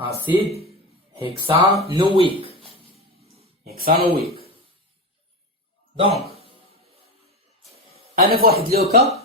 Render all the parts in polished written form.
اسيد هكسانويك. دونك انا في واحد لوكا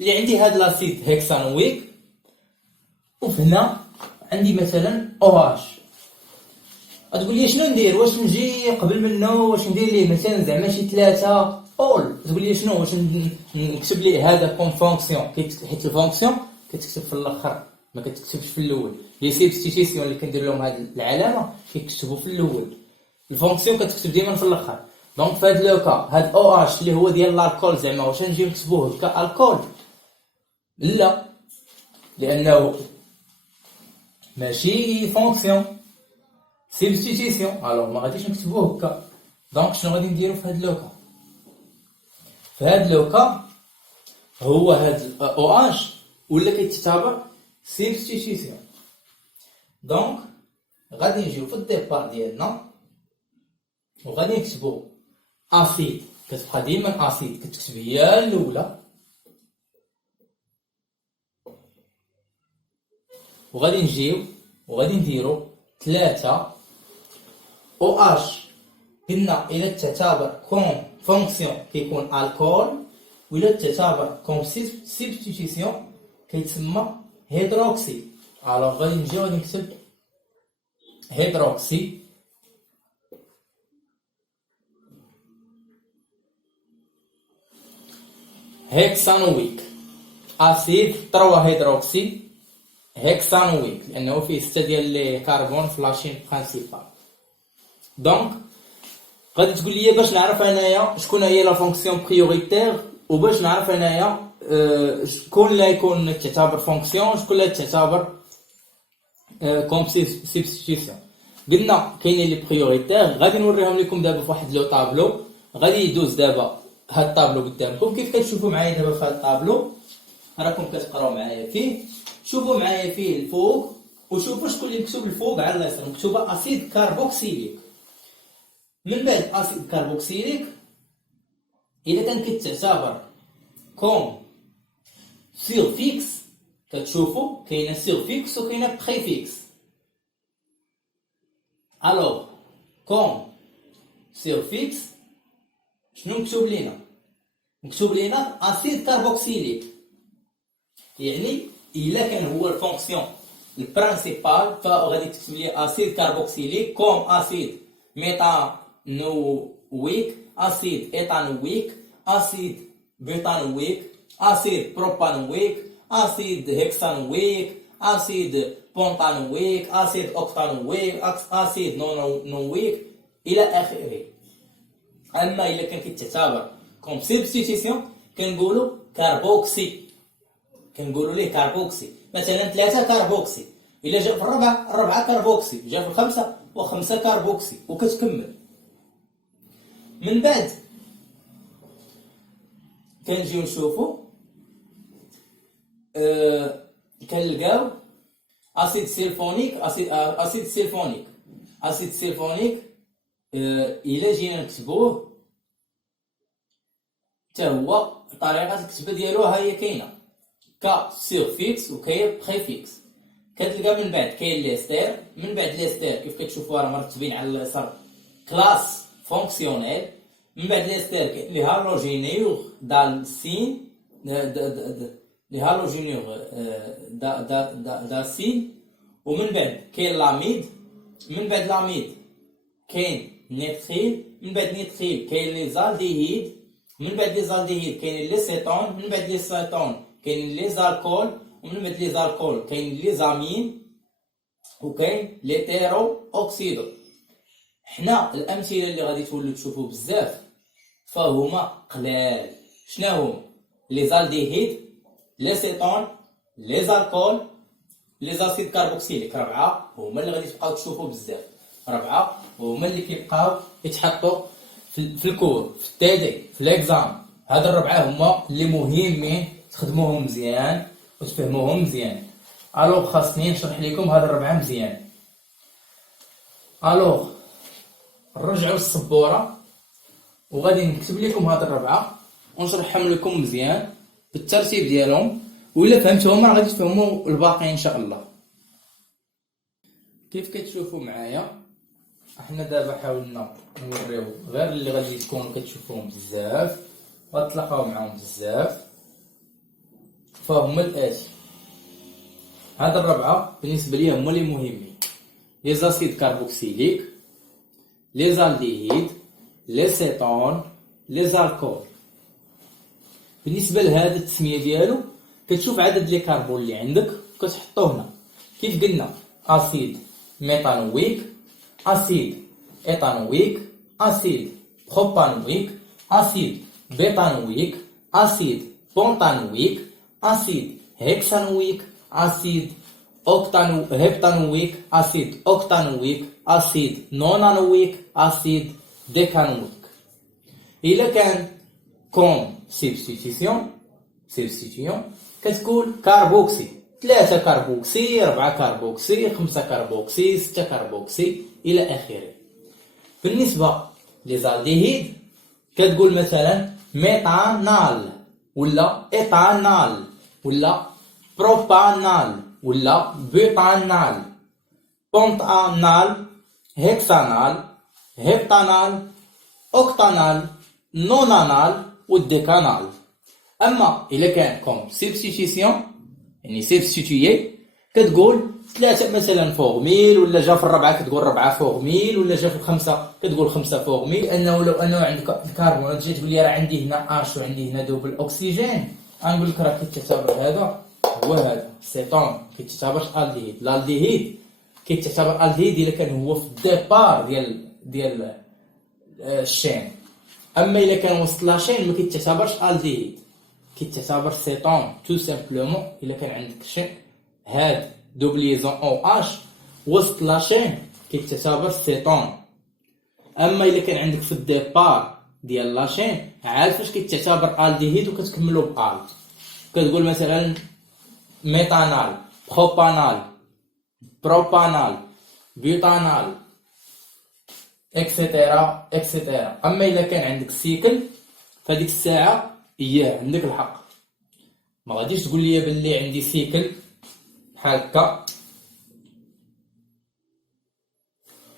اللي عندي هاد لاسيد هكسانويك، وهنا عندي مثلا OH. غتقول لي شنو ندير؟ واش نجي قبل منه، واش ندير ليه مثلا زعما شي 3 اول؟ تقول لي شنو؟ واش نكتب ليه هذا كوم فونكسيون؟ حيت الفونكسيون كتكتب في الاخر ما كتكتبش في الاول. لي سبستيتيسيون اللي كندير لهم هذه العلامه كيكتبوا في الاول، الفونكسيون كتكتب ديما في الاخر. دونك في هذا لوكا هاد OH اللي هو ديال الكول، زعما واش نجي نكتبوه كالكول؟ لا، لانه ماشي فونكسيون، سبستيتيسيون، الوغ ما غاديش نكتبوه هكا. دونك شنو غادي نديرو في هاد لوكا؟ في هاد لوكا هو هاد OH ولا كيتعتبر سبستيتيسيون. دونك غادي نجيو في الديبار ديالنا وغادي نكتبو اسيد، كتبقى ديما اسيد كتكتب هي الاولى، وغادي نجيو وغادي نديرو 3 OH. قلنا إلا تعتبر كوم فونكسيون كيكون الكول، وإلا تعتبر كوم سبستيتيسيون كيتسمى هيدروكسي. الوغ غادي نجي وغادي نكتب هيدروكسي هكسانويك، اسيد 3 هيدروكسي هكسانويك، لانه فيه 6 ديال لي كربون في لاشين برينسيبال. دونك غادي تقول لي باش نعرف انايا شكون هي لا فونكسيون بريوريتير، وباش نعرف انايا شكون اللي يكون تعتبر فونكسيون شكون اللي تعتبر كوم سبستيتيسيون. قلنا كاينين لي بريوريتير، غادي نوريهم لكم دابا في واحد لو طابلو. غادي يدوز دابا هاد الطابلو قدامكم كيف كتشوفوا معايا دابا في هاد الطابلو، راكم كتقراو معايا فيه. شوفوا معايا فيه الفوق وشوفوا شكون اللي مكتوب الفوق على اليسار، مكتوبه اسيد كاربوكسيليك. من بعد اسيد كاربوكسيليك الا كان كتعتبر كوم سيرفيكس، كتشوفوا كاينه سيرفيكس وكاينه بريفيكس. الوغ كوم سيرفيكس شنو مكتوب لينا؟ مكتوب لينا اسيد كاربوكسيليك، يعني الا كان هو الفونكسيون البرينسيبال فغادي تكتب لي اسيد كاربوكسيليك كوم اسيد ميتانويك، اسيد ايتانويك، اسيد بيتانويك، اسيد بروبانويك، اسيد هكسانويك، اسيد بونتانويك، اسيد اوكتانويك، اسيد نونويك الى اخره. اما الا كان كيتعتبر كوم سبستيتيسيون كنقولوا كاربوكسي، كنقولوا ليه كاربوكسي. مثلا 3 كاربوكسي، الا جا في الرابعه كاربوكسي، جا في الخامسه وخمسه كاربوكسي، وكتكمل. من بعد كنجيو نشوفوا كنلقاو اسيد سيلفونيك. اسيد سيلفونيك الا جينا نكتبوه حتى هو طريقه الكتابه ديالو ها هي كاينه كسيرفيكس وكاين بريفيكس. كتلقى من بعد كاين ليستير، من بعد ليستير كيف كتشوفوا راه مرتبين على اليسار كلاس فونكسيونيل. من بعد ليستير كاين لي هالوجينيور دالسين لي هالوجينيور دالسين. ومن بعد كاين لاميد، من بعد لاميد كاين نيتريل، من بعد نيتريل كاين لي زالديهيد، من بعد لي زالديهيد كاين لي سيتون، من بعد لي سيتون كاين لي زالكول، ومن بعد لي زالكول كاين لي زامين، وكاين لي تيرو اوكسيدو. حنا الامثله اللي غادي تولوا تشوفوا بزاف فهما قلال. شنو هما؟ لي زالديهيد، لي سيتون، لي زالكول، لي زاسيد كاربوكسيليك. 4 هما اللي غادي تبقاو تشوفوا بزاف، 4 هما اللي كيبقاو يتحطوا في الكور في التيدي في ليكزام. هاد 4 هما اللي مهمين تخدموهم مزيان وتفهموهم مزيان. الوغ خاصني نشرح لكم هاد 4 مزيان. الوغ نرجعوا للسبوره وغادي نكتب لكم هاد 4 ونشرحهم لكم مزيان بالترتيب ديالهم، وإلا فهمتوهم راه غادي تفهموا الباقي ان شاء الله. كيف كتشوفوا معايا احنا دابا حاولنا نوريو غير اللي غادي تكونوا كتشوفوهم بزاف وغتلاقاو معاهم بزاف، فهما الاتي. هاد الربعه بالنسبه لي هما اللي مهمين: لي زاسيد كاربوكسيليك، لي زالديهيد، لي سيتون، لي زالكول. بالنسبه لهذا التسميه ديالو كتشوف عدد لي كربون اللي عندك كتحطوه هنا. كيف قلنا: اسيد ميتانويك، اسيد ايتانويك، اسيد بروبانويك، اسيد بيتانويك، اسيد بونتانويك، اسيد هيكسانويك، اسيد هيبتانويك، اسيد اوكتانويك، اسيد نونانويك، اسيد ديكانويك. إلا كان كوم سبستيتيسيون كتقول كاربوكسي، 3 كاربوكسي، 4 كاربوكسي، 5 كاربوكسي، 6 كاربوكسي إلى آخره. بالنسبة للزالديهيد كتقول مثلا ميتانال ولا إيتانال ولا بروبانال ولا بيوتانال، بونتانال، هيكسانال، هيبتانال، اوكتانال، نونانال والديكانال. اما الا كان كوم سبستيتيسيون يعني سبستيتيي كتقول 3 مثلا فورميل، ولا جا في الرابعه كتقول 4 فورميل، ولا جا في الخمسه كتقول 5 فورميل. لانه لو انه عندك الكربون تجي تقول لي راه عندي هنا اش وعندي هنا دوبل اكسجين، غنقول لك راه كيتعتبر هذا هو هذا سيتون، كيتعتبر الديهيد. الالديهيد كيتعتبر الديهيد الا كان هو في الديبار ديال الشين. اما الا كان وسط لاشين ما كيتعتبرش الديهيد، كيتعتبر سيتون تو سامبلومون. الا كان عندك شين هاد دوبليزون او اش وسط لاشين كيتعتبر سيتون. اما الا كان عندك في الديبار ديال لاشين عاد فاش كيتعتبر الديهيد وكتكملو بال، كتقول مثلا ميتانال، بروبانال، بروبانال، بيوتانال، اكسيتيرا اكسيتيرا. اما الا كان عندك سيكل فديك الساعه عندك الحق، ما غاديش تقول لي باللي عندي سيكل بحال هكا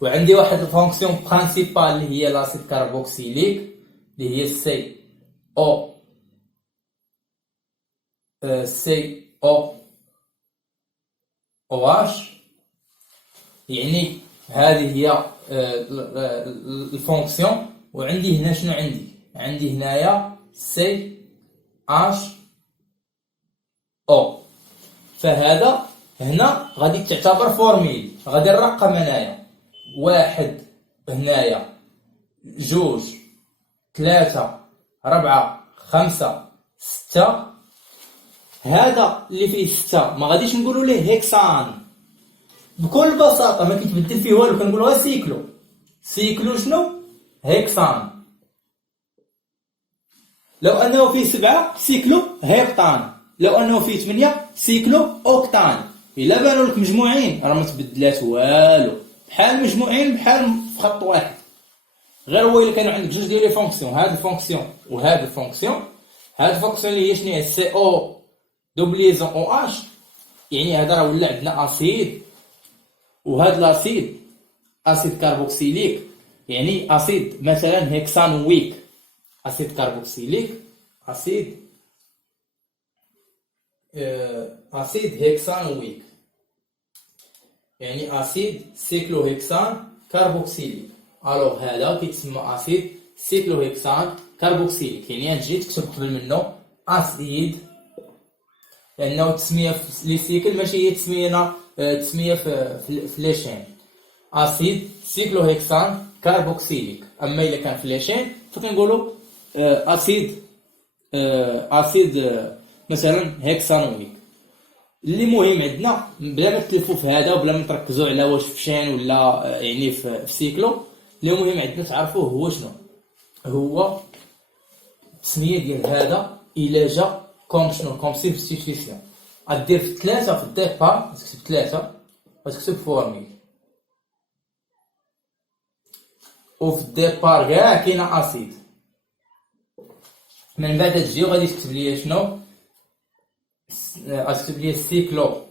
وعندي واحد الفونكسيون برينسيبال اللي هي لاسيد كاربوكسيليك اللي هي سي او او اش. يعني هذه هي الفونكسيون. وعندي هنا شنو عندي هنايا سي اش او. فهذا هنا غادي تعتبر فورميل، غادي نرقم هنايا 1 هنايا 2 3 4 5 6. هذا اللي فيه 6 ما غاديش نقولوا ليه هيكسان بكل بساطه، ما كيتبدل فيه والو، كنقولوا غير سيكلو شنو هيكسان. لو انه فيه 7 سيكلو هيبتان، لو انه فيه 8 سيكلو اوكتان. الا بانوا لك مجموعين راه ما تبدلات والو، بحال مجموعين بحال في خط واحد. غير هو الا كانوا عندك جوج ديال لي فونكسيون، هاد الفونكسيون وهاد الفونكسيون، هاد الفونكسيون اللي هي شنو هي سي او دوبليزون او اش، يعني هذا راه ولا عندنا اسيد. وهاد لاسيد اسيد كاربوكسيليك، يعني اسيد مثلا هيكسانويك، اسيد كاربوكسيليك، اسيد هيكسانويك، يعني اسيد سيكلوهيكسان كاربوكسيليك. الوغ هذا كيتسمى اسيد سيكلوهيكسان كاربوكسيليك. يعني تجي تكتب قبل منه اسيد، لانه التسميه في لي سيكل ماشي هي تسميه في لي شين. اسيد سيكلوهيكسان كاربوكسيليك. اما الا كان في لي شين فكنقولوا اسيد مثلا هيكسانويك. اللي مهم عندنا بلا ما تلفوا في هذا وبلا ما تركزوا على واش في شين ولا يعني في سيكلو، اللي مهم عندنا تعرفوه هو شنو هو التسميه ديال هذا. الا جا كوم شنو كوم سبستيتيسيون غدير في 3 في الديبار، تكتب 3 وتكتب فورميل، وفي الديبار كاع كاينه اسيد. من بعد تجي وغادي تكتب لي شنو، غتكتب لي سيكلو